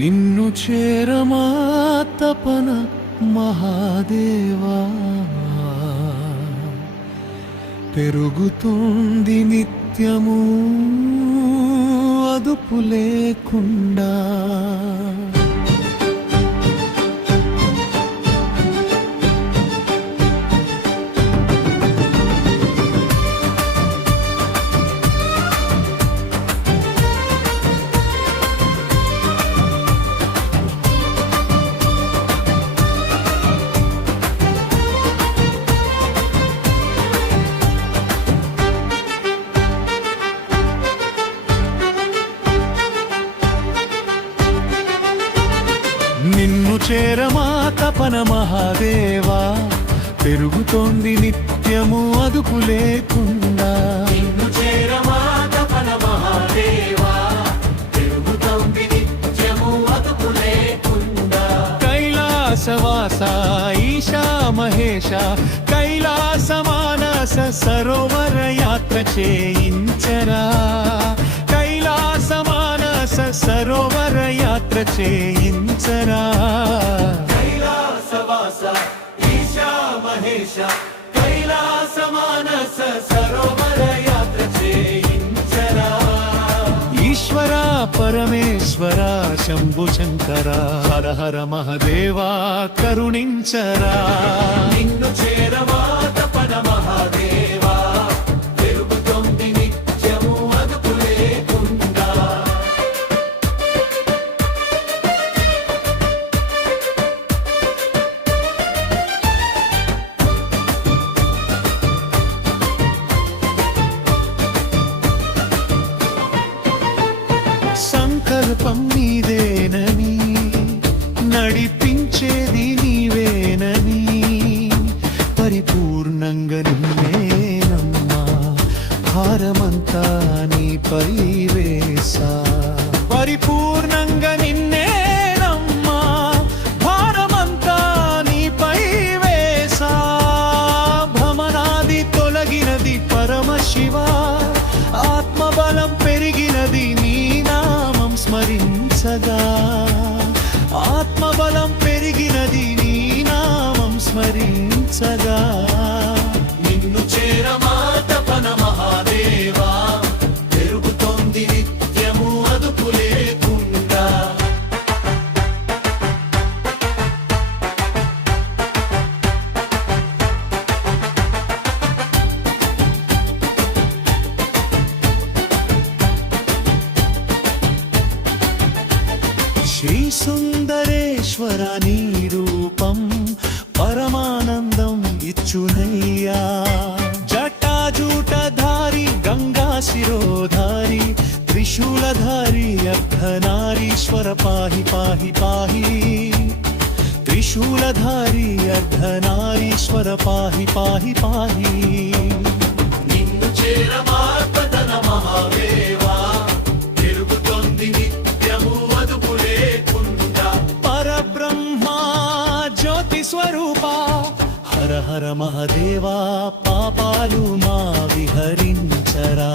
నిన్ను చేరమా తపన మహాదేవా, పెరుగుతుంది నిత్యము అదుపు లేకుండా. నిన్ను చేరమా తపన మహాదేవా, పెరుగుతోంది నిత్యము అదుపు లేకుండా. నిన్ను చేరమా తపన మహాదేవా, పెరుగుతోంది నిత్యము అదుపు లేకుండా. కైలాసవాస ఈశా మహేశ, కైలాస మానస సరోవర యాత్ర చేయించరా, కైలాస మానస సరోవర యాత్ర చేయించరా. కైలాసవాస ఈశా మహేశ, కైలాస మానస సరోవర యాత్ర చేయించరా. ఈశ్వర పరమేశ్వర శంభు శంకర, హర హర మహదేవా కరుణించరా. నిన్ను చేరమా తపన మహాదేవా, పెరుగుతోంది నిత్యము అదుపు లేకుండా. సంకల్పం నీదేనని, నడిపించేది నీవేనని, పరిపూర్ణంగా నిన్నేనమ్మా, భారమంతా నీపై వేసా. పరిపూర్ణంగా నిన్నేనమ్మా, భారమంతా నీపై వేసా. భ్రమనాది తొలగినది పరమశివ, ఆత్మబలం పెరిగినది నీ నామం స్మరించగా. ఆత్మబలం పెరిగినది నీ నామం స్మరించగా. నిన్ను చేరమా తపన మహాదేవా, పెరుగుతోంది నిత్యము అదుపు లేకుండా. శ్రీ సుందరేశ్వర నీ రూపం పరమానందం ఇచ్చునయ్యా. జటాజూటధారి గంగా శిరోధారి, త్రిశూలధారి అర్ధనారీశ్వర పాహి పాహి పాహి. త్రిశూలధారి అర్ధనారీశ్వర పాహి పాహి పాహి. నిన్ను చేరమా తపన మహాదేవా, పెరుగుతోంది నిత్యము అదుపు లేకుండా. పరబ్రహ్మ జ్యోతి స్వరూప, హర హర మహదేవా పాపాలు మా విహరించరా.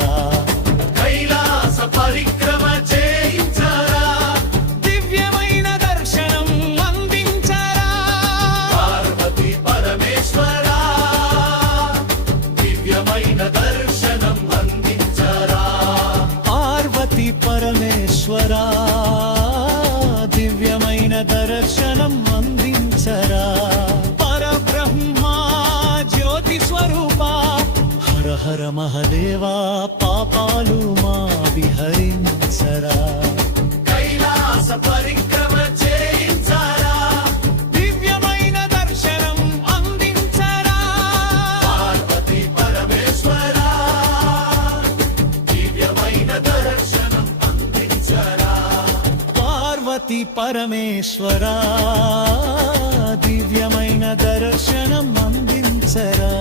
కైలాస పరిక్రమ చేయించరా, దివ్యమైన దర్శనం అందించరా. పార్వతీ పరమేశ్వరా, దివ్యమైన దర్శనం అందించరా. పార్వతీ పరమేశ్వరా, దివ్యమైన దర్శనం అందించరా. పరబ్రహ్మ జ్యోతి స్వరూప, హర హర మహదేవా పాపాలు మా విహరించరా. కైలాస పరిక్రమ చేయించరా, దివ్యమైన దర్శనం అందించరా. పార్వతీ పరమేశ్వరా, దివ్యమైన దర్శనం అందించరా. పార్వతీ పరమేశ్వరా, దివ్యమైన దర్శనం అందించరా.